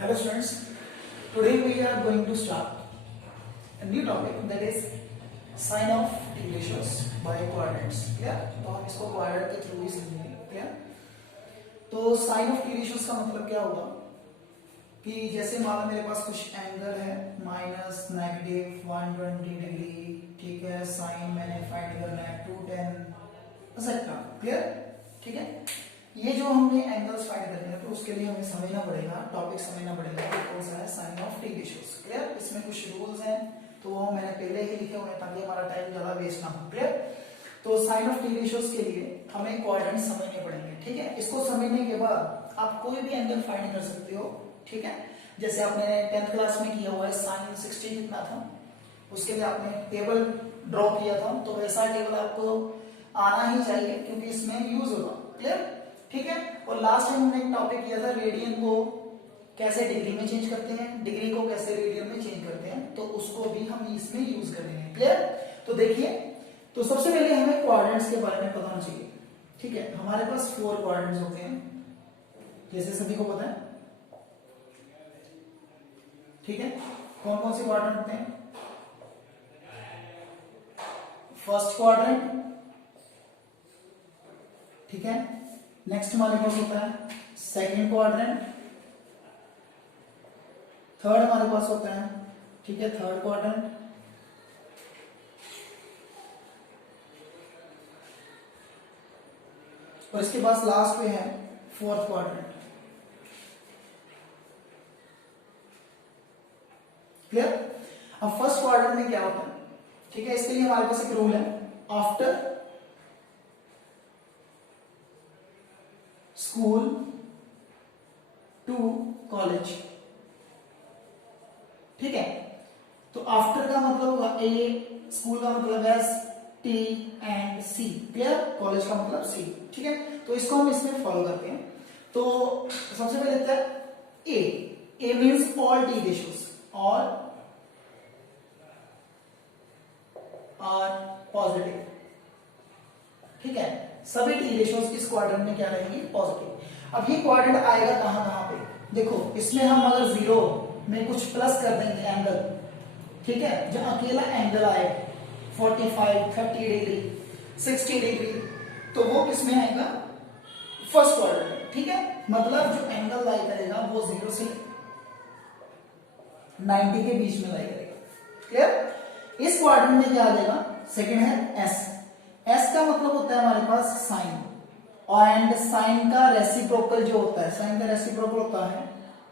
Hello students, today we are going to start a new topic that is sign of ratios by coordinates. Clear? तो हम इसको coordinate के through ही समझेंगे. Clear? तो sign of ratios का मतलब क्या होगा कि जैसे मान लो मेरे पास कुछ एंगल है माइनस नेगेटिव 120 डिग्री, ठीक है, साइन मैंने फाइंड करना है 210 एक्सेट्रा. क्लियर? ठीक है, ये जो हमने एंगल्स फाइंड करने हैं तो उसके लिए हमें समझना पड़ेगा, टॉपिक समझना पड़ेगा कि कौन सा है साइन ऑफ रेशियोज. क्लियर? इसमें कुछ रूल्स हैं तो वो मैंने पहले ही लिखे हुए हैं ताकि हमारा टाइम ज्यादा वेस्ट ना हो. क्लियर? तो साइन ऑफ रेशियोज के लिए हमें कोऑर्डिनेट्स समझने पड़ेंगे. ठीक है, इसको समझने के बाद आप कोई भी एंगल फाइंड कर सकते हो. ठीक है, जैसे आपने 10th क्लास में किया हुआ है साइन 60 कितना था, उसके लिए आपने टेबल ड्रॉ किया था, तो वैसा टेबल आपको आना ही चाहिए क्योंकि इसमें यूज होगा. क्लियर? ठीक है, और लास्ट टाइम हमने एक टॉपिक किया था रेडियन को कैसे डिग्री में चेंज करते हैं, डिग्री को कैसे रेडियन में चेंज करते हैं, तो उसको भी हम इसमें यूज करेंगे. क्लियर? तो देखिए, तो सबसे पहले हमें कोऑर्डिनेट्स के बारे में पता होना चाहिए. ठीक है, हमारे पास 4 कोऑर्डिनेट्स होते हैं जैसे सभी को पता है. ठीक है, कौन कौन से क्वाड्रेंट होते हैं? फर्स्ट क्वाड्रेंट, ठीक है, नेक्स्ट हमारे पास होता है सेकंड क्वाड्रेंट, थर्ड हमारे पास होता है, ठीक है, थर्ड क्वाड्रेंट, और इसके बाद लास्ट पे है फोर्थ क्वाड्रेंट. क्लियर? अब फर्स्ट क्वाड्रेंट में क्या होता है? ठीक है, इसके लिए हमारे पास एक रूल है, आफ्टर स्कूल टू कॉलेज. ठीक है, तो आफ्टर का मतलब होगा ए, स्कूल का मतलब S, T and C. Clear? College का मतलब सी. ठीक है, तो इसको हम इसमें फॉलो करते हैं. तो सबसे पहले लेते हैं ए. ए मींस ऑल टी रेशियोज और पॉजिटिव. ठीक है, सभी टी रेशियोज इस क्वाड्रेंट में क्या रहेंगी? पॉजिटिव. अब ये क्वाड्रेंट आएगा कहां कहां पे? देखो, इसमें हम अगर जीरो में कुछ प्लस कर देंगे एंगल, ठीक है, जो अकेला एंगल आए 45, 30 डिग्री, 60 डिग्री, तो वो किसमें आएगा? फर्स्ट क्वाड्रेंट में. ठीक है, मतलब जो एंगल लाई करेगा वो 0 से 90 के बीच में लाई करेगा. क्लियर? इस क्वाड्रेंट में क्या आ जाएगा? सेकंड है एस. एस का मतलब होता है हमारे पास साइन, एंड साइन का रेसिप्रोकल जो होता है, साइन का रेसिप्रोकल होता है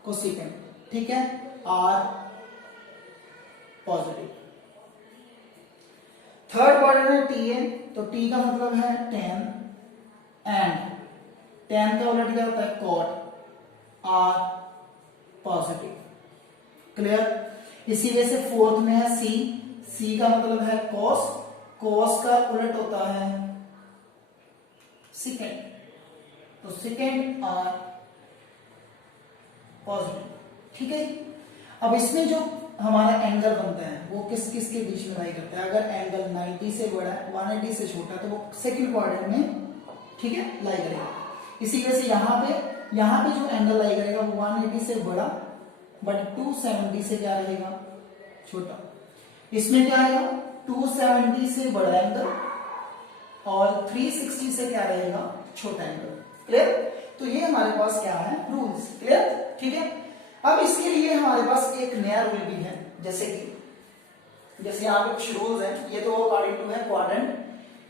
कोसेकेंट. ठीक है, आर पॉजिटिव. थर्ड क्वाड्रेंट है टी है, तो टी का मतलब है tan, एंड tan का उलट क्या होता है? cot, are positive. क्लियर? इसी वजह से फोर्थ में है सी. सी का मतलब है cos, cos का उलट होता है सेकेंड, तो सेकेंड आर पॉजिटिव. ठीक है, अब इसमें जो हमारा एंगल बनता है वो किस किस के बीच में लाई करता है? अगर एंगल 90 से बड़ा है, 180 से छोटा है, तो वो सेकंड क्वाड्रेंट में, ठीक है, लाई करेगा. इसी वजह से यहां पे जो एंगल लाई करेगा वो 180 से बड़ा, बट 270 से क्या रहेगा? छोटा. इसमें क्या आएगा? 270 से बड़ा एंगल और 360 से क्या रहेगा? छोटा एंगल. क्लियर? तो ये हमारे पास क्या है? रूल्स. क्लियर? ठीक है, अब इसके लिए हमारे पास एक नया रूल भी है, जैसे यहाँ पे कुछ रूल्स हैं. ये तो अकॉर्डिंग टू है क्वाड्रेंट,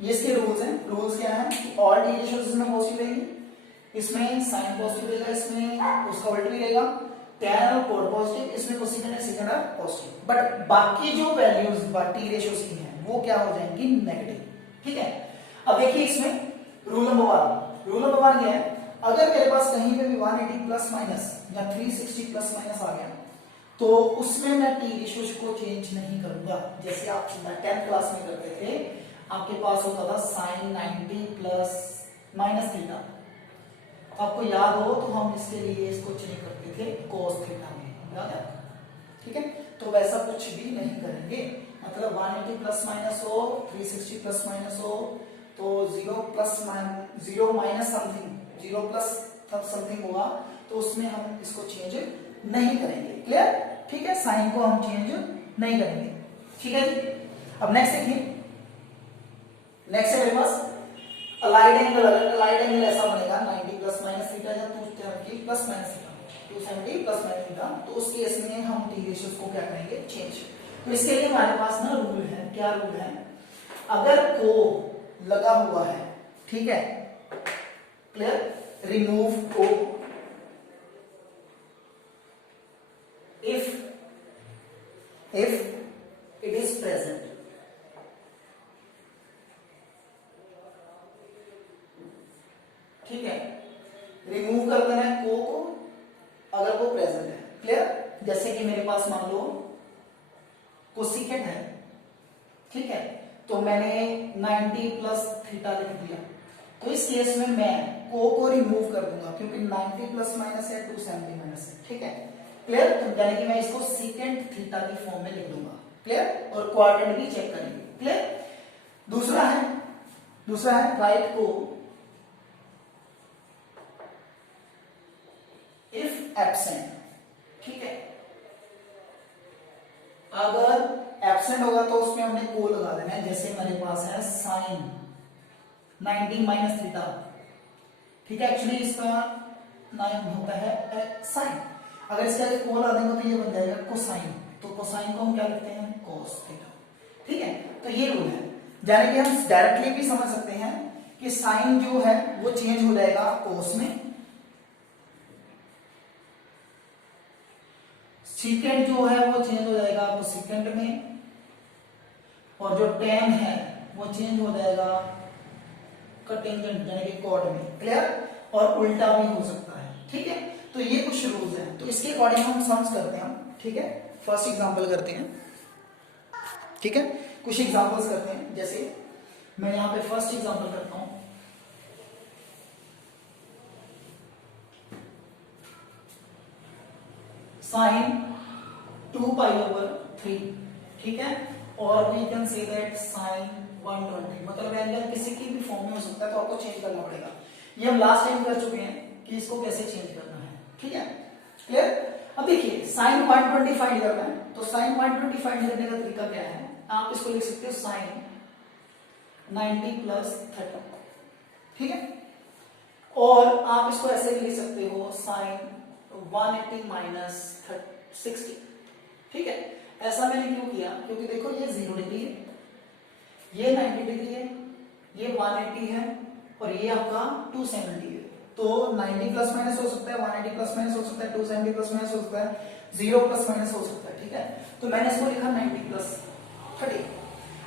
ये इसके रूल्स हैं. रूल्स क्या है कि ऑल टी रेशियोज इसमें पॉजिटिव रहेंगे, इसमें साइन पॉजिटिव रहेगा, इसमें उसका उल्ट भी रहेगा, tan और cot पॉजिटिव, इसमें कोसेकेंट है, सेकेंड है पॉजिटिव. बट बाकी जो वैल्यूज टी रेशियोज की हैं वो क्या हो जाएंगी? नेगेटिव. ठीक है, अब देखिए इसमें रूल नंबर 1 क्या है? अगर मेरे पास कहीं पे भी 180 प्लस माइनस या 360 प्लस माइनस आ गया तो उसमें मैं टी रेशियोज को चेंज नहीं करूंगा. जैसे आप 10th क्लास में करते थे, आपके पास होता था साइन 90 प्लस माइनस थीटा. आपको याद हो तो हम इसके लिए इसको चेंज करते थे cos थीटा में, याद है? ठीक है, तो वैसा कुछ भी नहीं करेंगे. मतलब 180 प्लस माइनस हो, 360 प्लस माइनस हो, तो 0 माइनस समथिंग, 0 प्लस समथिंग होगा, तो उसमें हम इसको चेंज नहीं करेंगे। क्लियर? ठीक है, साइन को हम चेंज नहीं करेंगे। ठीक है जी। अब नेक्स्ट देखिए, नेक्स्ट है मेरे पास अलाइड एंगल। अलाइड एंगल ऐसा बनेगा 90 प्लस माइनस थीटा या 270 plus minus theta, 270 plus minus theta. तो उस केस में हम टी रेशियोज को क्या करेंगे? चेंज। तो इसके लिए हमारे पास ना रूल है। क्या रूल है? अगर को लगा हुआ है, ठीक है, क्लियर, रिमूव को if it is present। ठीक है, रिमूव कर देना है को अगर वो प्रेजेंट है। क्लियर? जैसे कि मेरे पास मान लो कोसिकेट है, ठीक है, तो मैंने 90 प्लस थीटा लिख दिया। तो इस केस में मैं को रिमूव कर दूंगा क्योंकि 90 प्लस माइनस है, 270 माइनस है। ठीक है, क्लियर? तो यानी कि मैं इसको सीकेंट थीटा की फॉर्म में लिख दूंगा। क्लियर? और क्वाड्रेंट भी चेक करेंगे। क्लियर? दूसरा है राइट को इफ एब्सेंट। ठीक है, अगर एब्सेंट होगा तो उसमें हमने को लगा देना है। जैसे मेरे पास है साइन 90 माइनस थीटा। ठीक है, एक्चुअली इसका नाम होता है साइन। अगर इसके आगे को लगा देंगे तो ये बन जाएगा कोसाइन। तो कोसाइन को हम क्या लिखते हैं? Cos theta. ठीक है, तो ये रूल है। यानी कि हम डायरेक्टली भी समझ सकते हैं कि साइन जो है वो चेंज हो जाएगा कोस में, सीकेंट जो है वो चेंज हो जाएगा कोसिकेंट में, और जो टेन है वो चेंज हो जाएगा कटेंजेंट यानी कि कॉट में। क्लियर? और उल्टा भी हो सकता है। ठीक है, तो ये कुछ रूल्स हैं। तो इसके अकॉर्डिंग हम सम्स करते हैं। ठीक है, फर्स्ट एग्जांपल करते हैं। ठीक है, कुछ एग्जांपल्स करते हैं। जैसे मैं यहां पे फर्स्ट एग्जांपल करता हूं। Sine 2 pi over 3। ठीक है, और we can say that sine 120। मतलब एंगल किसी की भी फॉर्म में हो सकता है, तो आपको चेंज करना पड़ेगा। ये हम लास्ट टाइम कर चुके हैं कि इसको कैसे चेंज करना है। ठीक है, क्लियर? अब देखिए साइन 120 फाइंड करना है, तो साइन 120 फाइंड करने का तरीका क्या है? आप इसको लिख सकते हो साइन 90 प्लस 30। ठीक है, और आप इसको ऐसे भी लिख सकते हो साइन 180 माइनस 60। ठीक है, ऐसा मैंने क्यों किया? क्योंकि देखो ये 0 डिग्री है, ये 90 डिग्री है, ये 180 है, और ये आपका 270 है। तो 90 प्लस माइनस हो सकता है, 180 प्लस माइनस हो सकता है, 270 प्लस माइनस हो सकता है, 0 प्लस माइनस हो सकता है। ठीक है, तो मैंने इसको लिखा 90 प्लस 30।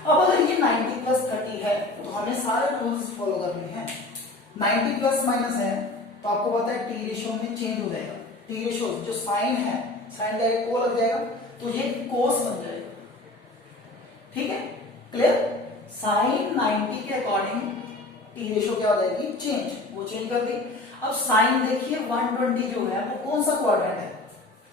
अब अगर ये 90 प्लस 30 है तो हमें सारे रूल्स फॉलो करने हैं। 90 प्लस माइनस है तो आपको पता है टी रेशियो में चेंज हो जाएगा। टी रेशियो जो साइन है, साइन का एक को लग जाएगा तो ये कोस बन जाएगा। ठीक है, क्लियर? साइन 90 के अकॉर्डिंग टी रेशियो क्या हो जाएगी? चेंज। वो चेंज कर दी। अब साइन देखिए 120 जो है वो कौन सा क्वाड्रेंट है?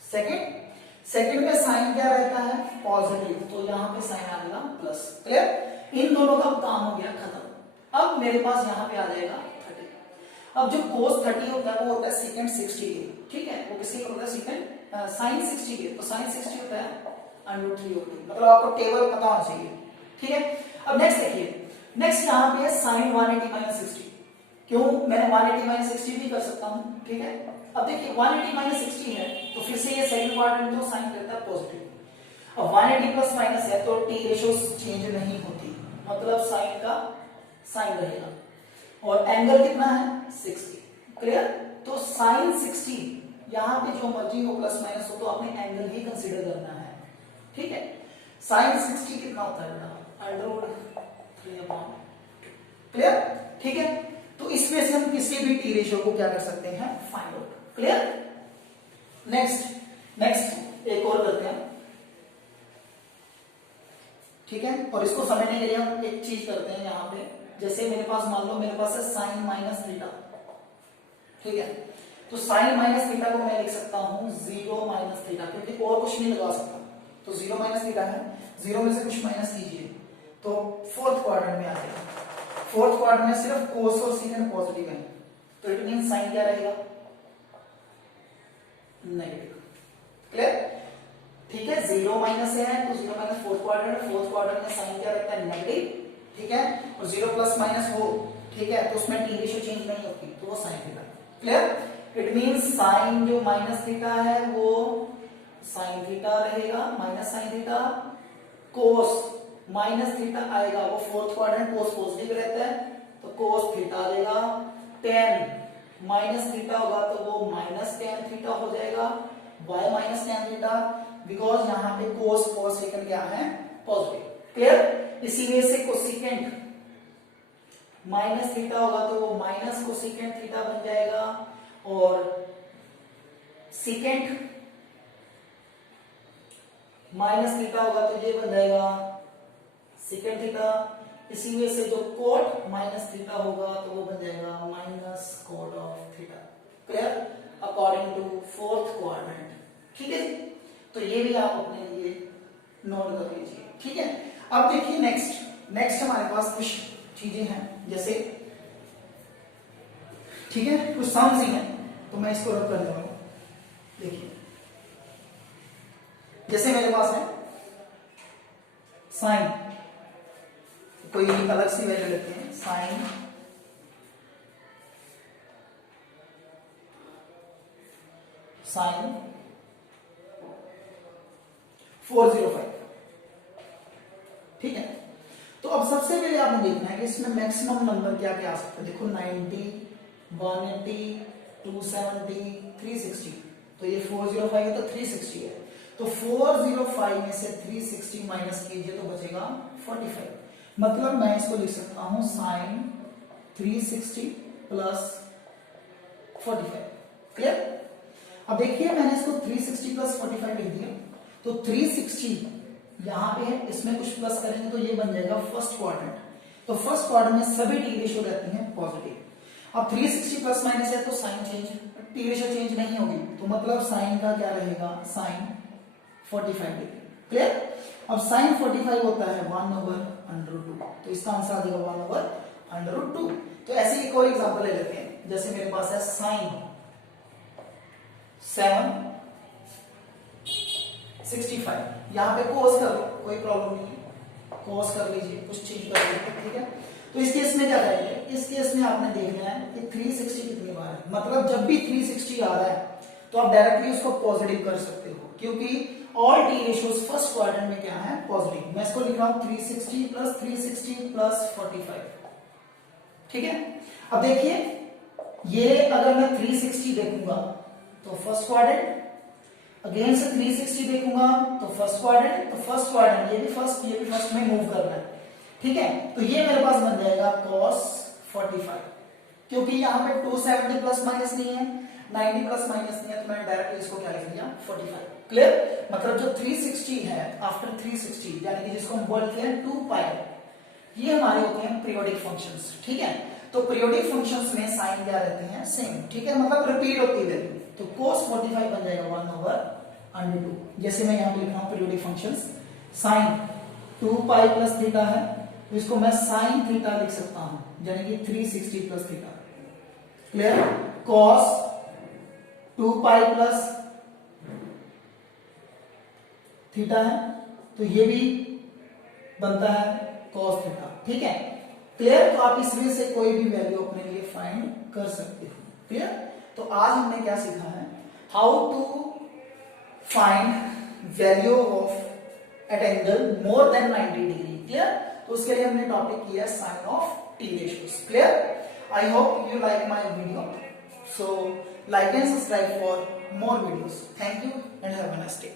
सेकंड। सेकंड में साइन क्या रहता है? पॉजिटिव, तो यहां पे साइन आ जाएगा प्लस। क्लियर? इन दोनों का काम हो गया खत्म। अब मेरे पास यहां पे आ जाएगा 30। अब जो कोस 30 होता है वो होता है सेकंड 60 के। ठीक है, वो किसके होता है? सेकंड साइन 60 के। तो साइन 60 होता है √3/, मतलब आपको टेबल पता होना चाहिए। ठीक है, अब नेक्स्ट देखिए, नेक्स्ट यहां पे है साइन 180 माइनस 60। क्यों? मैंने 180 माइनस 60 भी कर सकता हूं। ठीक है, अब देखिए 180 माइनस 60 है तो फिर से ये सेकंड क्वाड्रेंट तो साइन करता है पॉजिटिव। अब 180 प्लस माइनस है तो टी रेशियो चेंज नहीं होती, मतलब साइन का साइन रहेगा, और एंगल कितना है? 60। क्लियर? तो साइन 60 यहां पे जो मर्जी हो प्लस माइनस हो तो आपने एंगल ही कंसीडर करना है। ठीक है, साइन 60 कितना होता है बेटा? √3/2। क्लियर? ठीक है, तो इसमें से हम किसी भी टी रेशियो को क्या कर सकते हैं? Find out. क्लियर? नेक्स्ट एक और करते हैं। ठीक है, और इसको समझने के लिए हम एक चीज करते हैं यहां पे। जैसे मेरे पास मान लो मेरे पास है साइन माइनस थीटा। ठीक है, तो साइन माइनस थीटा को मैं लिख सकता हूं 0 माइनस थीटा, क्योंकि और कुछ नहीं लगा सकता। तो 0 माइनस थीटा है, 0 में से कुछ माइनस कीजिए तो फोर्थ क्वाड्रेंट में आ जाएगा। फोर्थ क्वाड्रेंट में सिर्फ कोस और सीकेंट पॉजिटिव है, तो इट मीन साइन क्या रहेगा? नेगेटिव। क्लियर? ठीक है, 0 माइनस है तो 0 minus fourth quadrant, fourth quadrant में साइन क्या रहता है, नेगेटिव, ठीक है, और 0 प्लस माइनस हो, ठीक है, तो उसमें टी रेशियो चेंज नहीं होती, तो वो sine theta. Clear? It means sine जो माइनस थीटा है वो साइन थीटा रहेगा, minus sine theta, cos minus theta आएगा, वो फोर्थ क्वाड्रेंट कोस पॉजिटिव रहता है तो कोस थीटा देगा, टेन माइनस थीटा होगा तो वो माइनस टेन थीटा हो जाएगा, y minus tan theta, because यहाँ पे कोस कोस सेकंड क्या है, पॉजिटिव। क्लियर? इसीलिए से कोसेकेंट माइनस थीटा होगा तो वो माइनस कोसेकेंट थीटा बन जाएगा, और सेकेंट माइनस थीटा होगा तो ये बन जाएगा सेकेंड थीटा। इसीलिए से जो कोट माइनस थीटा होगा तो वो बन जाएगा minus cot of theta. Clear? According to fourth quadrant. ठीक है, तो ये भी आप अपने लिए नोट कर लीजिए। ठीक है, अब देखिए नेक्स्ट हमारे पास कुछ चीजें हैं, जैसे ठीक है कुछ सम्स ही हैं, तो मैं इसको रब करने वाला हूं। देखिए जैसे मेरे पास है साइन, कोई अलग सी वैल्यू लेते हैं, साइन साइन 405। ठीक है, तो अब सबसे पहले आपने देखना है कि इसमें मैक्सिमम नंबर क्या क्या आ सकता है। देखो 90, 180, 270, 360, तो ये 405 है तो 360 है, तो 405 में से 360 माइनस कीजिए तो बचेगा 45। मतलब मैं इसको लिख सकता हूं साइन 360 प्लस 45। क्लियर? अब देखिए मैंने इसको 360 प्लस 45 लिख दिया, तो 360 यहां पे है, इसमें कुछ प्लस करेंगे तो ये बन जाएगा फर्स्ट क्वाड्रेंट। तो फर्स्ट क्वाड्रेंट में सभी टी रेशियो रहती हैं पॉजिटिव। अब 360 प्लस माइनस है तो sign change, T ratio change नहीं होगी, तो मतलब साइन का क्या रहेगा, साइन 45 डिग्री। क्लियर? अब साइन 45 होता है 1/√2, तो इसका आंसर आ जाएगा 1/√2। तो ऐसे एक और एग्जांपल ले लेते हैं, जैसे मेरे पास है साइन 765, यहां पे कोस कर लो, कोई प्रॉब्लम नहीं है, कोस कर लीजिए, कुछ चीज कर लीजिए। ठीक है, तो इस केस में क्या करेंगे, इस केस में आपने देखना है कि 360 कितनी बार है, मतलब जब भी 360 आ रहा है तो आप डायरेक्टली उसको पॉजिटिव कर सकते हो, क्योंकि all T ratios first quadrant में क्या है, पॉजिटिव। मैं इसको लिख रहा हूं 360 प्लस 45। ठीक है, अब देखिए ये अगर मैं 360 देखूंगा तो फर्स्ट क्वाड्रेंट, अगेन से 360 देखूंगा तो फर्स्ट क्वाड्रेंट, तो फर्स्ट क्वाड्रेंट ये भी फर्स्ट में मूव करना है। ठीक है, तो ये मेरे पास बन जाएगा cos 45, क्योंकि यहाँ पे 270 प्लस माइनस नहीं है, 90 प्लस माइनस नहीं है, तो मैंने डायरेक्टली इसको क्या लिख दिया 45। क्लियर? मतलब जो 360 है आफ्टर 360, यानी कि जिसको हम बोलते हैं 2 पाई, ये हमारे होते हैं पीरियोडिक फंक्शंस। ठीक है, तो पीरियोडिक फंक्शंस में साइन क्या रहते हैं, सेम। ठीक है, मतलब रिपीट होती है, तो cos 45 बन जाएगा 1/√2। जैसे मैं यहाँ पे लिख रहा हूँ periodic functions, sine 2 pi plus theta है, तो इसको मैं साइन थीटा लिख सकता हूं, यानी कि 360 plus theta. Clear? cos 2 pi plus theta है, तो ये भी बनता है cos थीटा। ठीक है, क्लियर? तो आप इसमें से कोई भी वैल्यू अपने लिए फाइंड कर सकते हो। क्लियर? तो आज हमने क्या सीखा है, how to find value of at angle more than 90 degree. Clear? तो उसके लिए हमने टॉपिक किया sign of T ratios. Clear? I hope you like my video, so like and subscribe for more videos. Thank you and have a nice day.